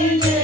Amen.